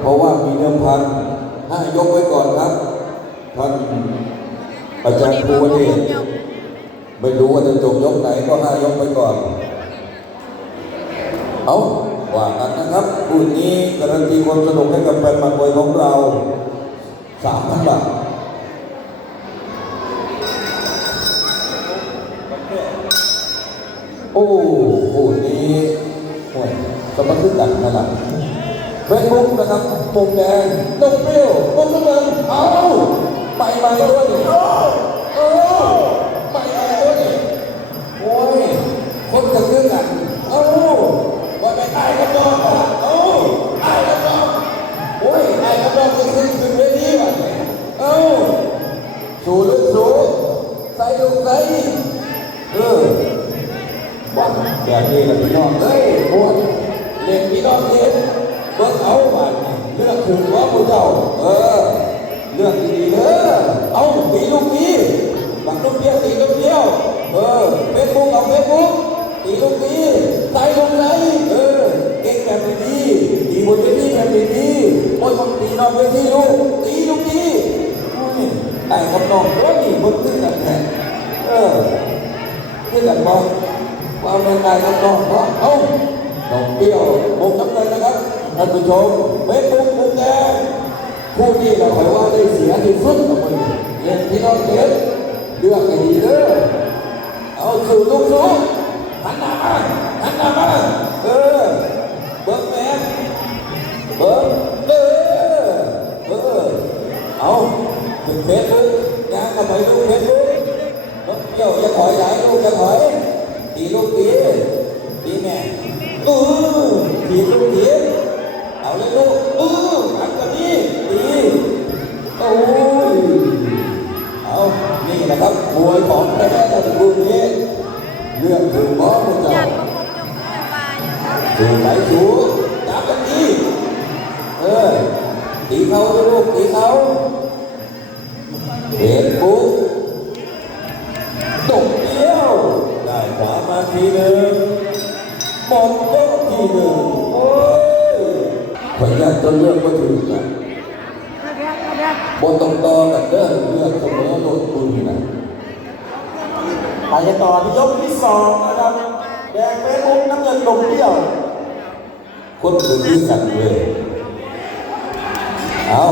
เพราะว่ามีเดิมพันห้ายกไว้ก่อนครับ ท่านอาจารย์ภูวเดชไม่รู้ว่าจะจบยกไหนก็ห้ายกไว้ก่อน เอาว่ากันนะครับคู่นี้การันตีความสนุกให้กับแฟนบอลมวยของเราสามพันบาทโอ้คู่นี้โอ้ยสมบัติกันขนาด เฟซบุ๊กนะครับปุ่มแดงต้มเปรี้ยวต้มน้ำเงินเอาไปไปด้วยดิโอ้โอ้ไปไปด้วยโอ้ยคนกับเรื่องกันเอาว่าไปตายกันบ้างอะเอาตายกันบ้างโอ้ยตายกันบ้างขึ้นขึ้นขึ้นเวทีว่ะเอาสู้ลูกสู้ใส่ลูกใส่เออว่าอย่างนี้แหละพี่น้องเฮ้ยพวกเล่นพี่น้องเล่น ออ เลือกดีๆเด้อเอาตีลูกนี้บักลูกเดียวตีลูกเดียว เออเฟซบุ๊กเอาเฟซบุ๊กตีลูกนี้ใส่ลงไหนเออ เก่งแบบนี้ตีบนเวทีแบบนี้โอ้ยมันตีนอกเวทีลูกตีลูกนี้โอ้ยไอ้กับน้องโอ้ยมันขึ้นกันแท้เออขึ้นกันบ่ว่าแม่นได้กับน้องบ่เอ้าน้องเปรี้ยวมุกน้ำเงินะครับท่านผู้ชมเฟซบุ๊ก ผู้ที่เราคอยว่าได้เสียที่สุดกับมันเรียพี่น้องเรียนเลือกให้ดีเด้อเอาสู่ลูกสูงหันหน้ามาหันหน้ามาเออเบิ้งแม่เบิ้งเออเออเอาถึงเฟซบุ๊กยางกับไปลูกเฟซบุ๊กเบิ้งเกี่ยวจะถอยหลายลูกจะถอยตีลูกตีตีแม่เออตีลูกตีเอาเลยลูก ดูไหนสูจับกันดีเออตีเขาลูกตีเขาเห็นปุ๊บตกเดียวได้ขวามาทีหนึ่งหมดยกทีหนึ่งโอ้ยขออนุญาต้นเรื่องก็ถือกันบนตรงต่อกันเด้อเลือกเสมอโดนปืนนะไปกันต่อที่ยกที่สองนะครับแดงเฟซบุ๊กน้ำเงินลงเดี่ยว คนคือที่กันเลยเอา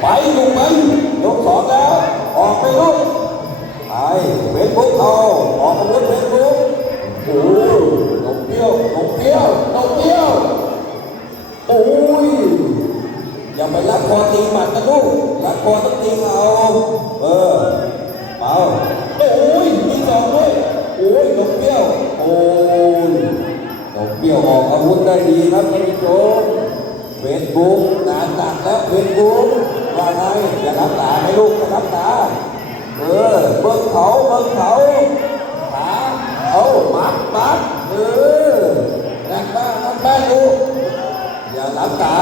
ไปลูกไปยกสองแล้ว ออกไปลูกไปเฟซบุ๊กเอาออกอาวุธเฟซบุ๊กโอ้ยนกเปี้ยวนกเปี้ยวนกเปี้ยวโอ้ยอย่าไปรักคอตีหมัดนะลูกรักคอต้องตีเอาเออเอาโอ้ยมีสองด้วยโอ้ยนกเปี้ยว นกเปี้ยวออกอาวุธได้ดีครับท่านผู้ชมเฟซบุ๊กงานหนักแล้วเฟซบุ๊กว่าไงอย่ารับตาให้ลูกอย่ารับตาเออเบิ้งเขาเบิ้งเขาขาเอามัดมัดเออนั่นบ้างนั่นบ้างลูกอย่ารับตา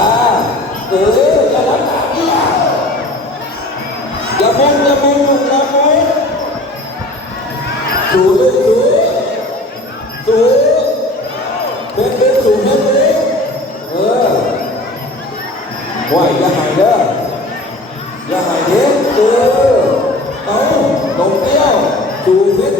เอออย่ารับตาอย่ามุงอย่ามุงอย่ามุงสูลูกสูสู ไหวอย่าหายเด้ออย่าหายเด้อเออเอาตรงเตี้ยวสูงเป็นเ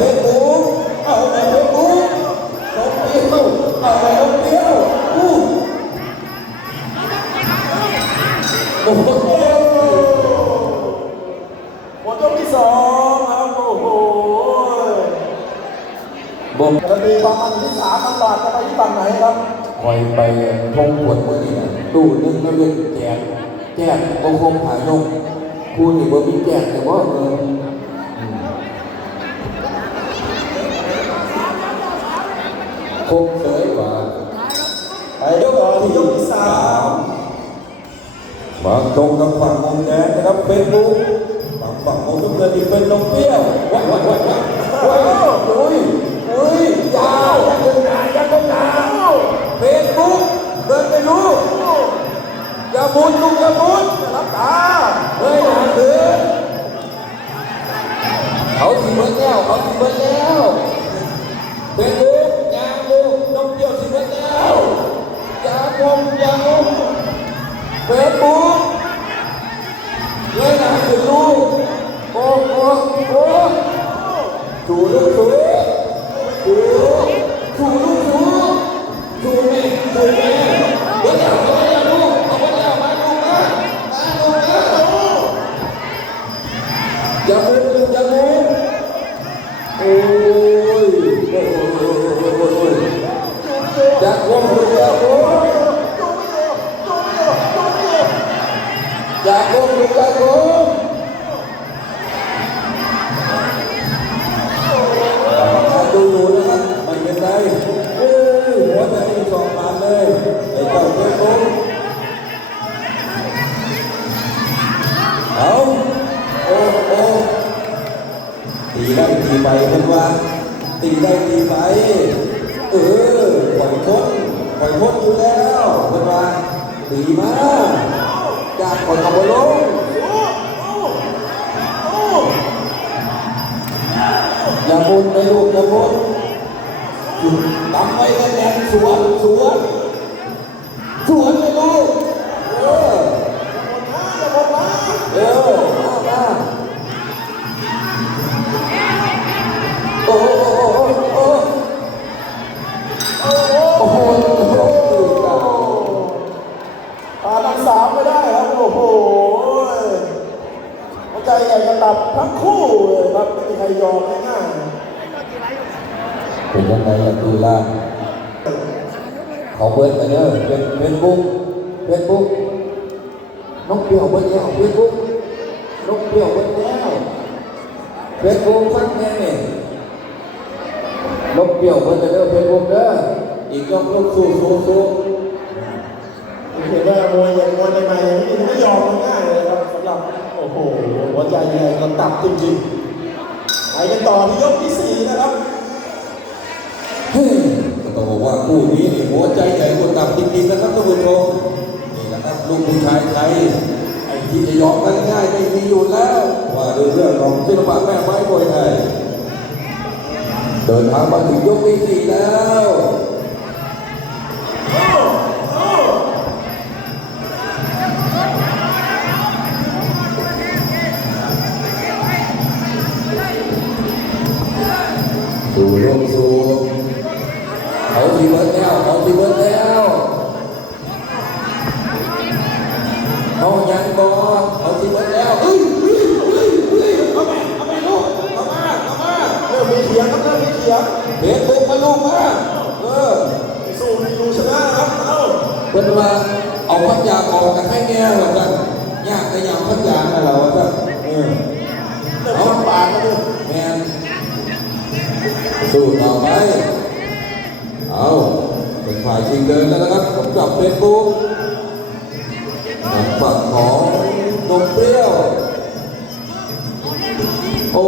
ป็นสูงเออก่อนจะตีลูกตีโอ้โหสองยกนะครับท่านผู้ชม จะมีประมาณที่สามตลาดจะไปที่ฝั่งไหนครับคอยไปพงปวดเมื่อนี่ตู้นึงแล้วเล่แจกแจกก็คงหายงคูนี่บ่มีแจกแต่ว่าเออคงเสยกว่าไปยกต่อที่ยกที่สามมางตรงกับฝั่งมุมแดงนะครับเฟซบุ๊กฝั่งฝั่งมุมน้ำเงินที่เป็นนมเปี้ยววัดวัดวัดวัด บุญลุงอย่าบุญรับตาเฮ้ยหนาถือเขาสีเบิร์แล้วเขาสีเบิร์แล้ว อย่ ไปเป็นว่า ตีได้ตีไป เออปล่อยพ้นปล่อยพ้นอยู่แล้วเป็นว่าตีมาจากคนเอาไปลงอย่ามุนไปลูกอย่ามุนทำไว้แน่นๆสวนสวนสวน รี้ยวเบิร์ดแล้วเฟซบุ๊กน้องเปรี้ยวเบิร์ดแล้วเฟซบุ๊กฟังแน่เนี่ยน้องเปรี้ยวเบิร์ดกันเนอะเฟซบุ๊กเด้ออีกยกลูกสู้สู้สู้ๆเห็นว่ามวยอย่างมวยใหม่ๆอย่างนี้ไม่ยอมง่ายเลยครับสำหรับโอ้โหหัวใจใหญ่กระตับจริงๆไปกันต่อที่ยกที่สี่นะครับก็ต้องบอกว่าคู่นี้นี่หัวใจใหญ่กว่าตับจริงๆนะครับท่านผู้ชมนี่นะครับลูกผู้ชายไทย ที่จะยอมกันง่ายไม่มีอยู่แล้วว่าด้วยเรื่องของศิลปะแม่ไม้มวยไทยเดินทางมาถึงยกที่สี่แล้ว เถียงเบ็ดบุกมาลูกมาเออสู้มีดูชนะครับเอ้าเพิ่นว่าเอาพักยาออกกันให้แง่ว่าจังยากแต่ยามพักยาน่ะเราว่าจังเออเริ่มทำปากแล้วด้วยแมนสู้ต่อไปเอาเป็นฝ่ายชิงเดินแล้วนะครับผมกับเฟซบุ๊กทางฝั่งของนมเปรี้ยวโอ้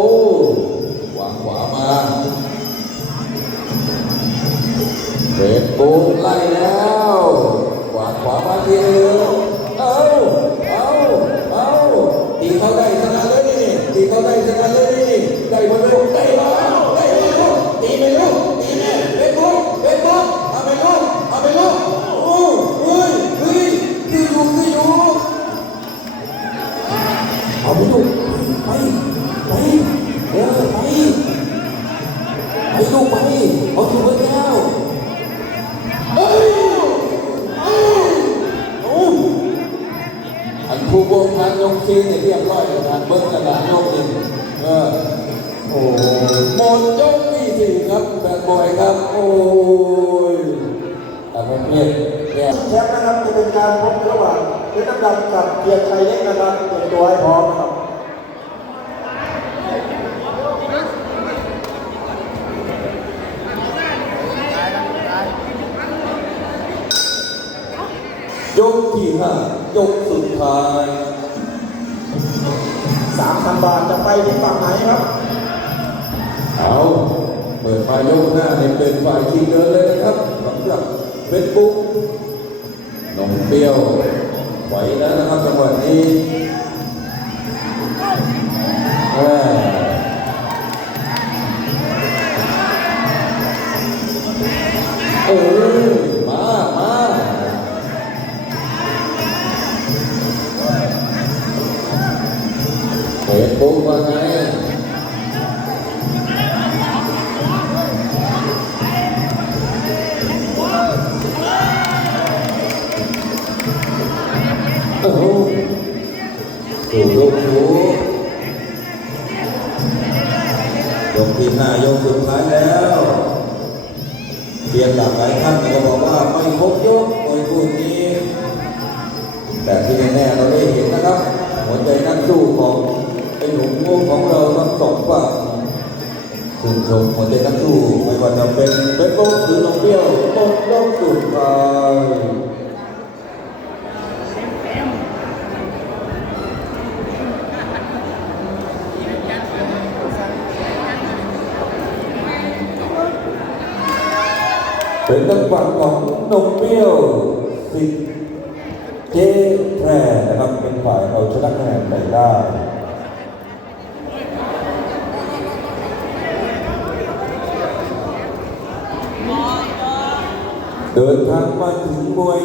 ผู้บงการยกทีเนี่ยเรียบร้อยแล้รเบิ้งตลาดโยกหนึ่งเออโอ้หมดยกที่สี่ครับแบบบ่อยครับ โอ้ยแต่ผมเพี้ยนแย่แชมป์นะครับจะเป็นการพบระหว่างเพชรดำกับเกียรติชัยเล็กนะครับเตรียมตัวให้พร้อมครับยกที่ห้า ยกสุดท้ายสามพันบาทจะไปที่ฝั่งไหนครับ เอาเปิดมายกหน้าเนี่ยเป็นฝ่ายชิงเดินเลยนะครับสำหรับเฟซบุ๊กน้องเปรี้ยวไหวแล้วนะครับจังหวะนี้แม่เอ ซบุ๊กว่าไงโอ้โหดูลูกดูยกที่ห้ายกสุดท้ายแล้วเรียนหลักหลายท่านก็บอกว่าไม่ครบยกโดยคู่นี้แต่ที่แน่ๆเราได้เห็นนะครับ หัวใจนักสู้ของ ไอ้หนุ่มง่วงของเราทั้งสองฝั่งชื่นชมหัวใจนักสู้ไม่ว่าจะเป็นเบสโก้หรือน้องเปี้ยวตกยกสุดท้ายเป็นทางฝั่งของนมเปรี้ยวสิทธิ์เจ๊แพรนะครับเป็นฝ่ายเอาชนะคะแนนไปได้ เดินทางมาถึงมวย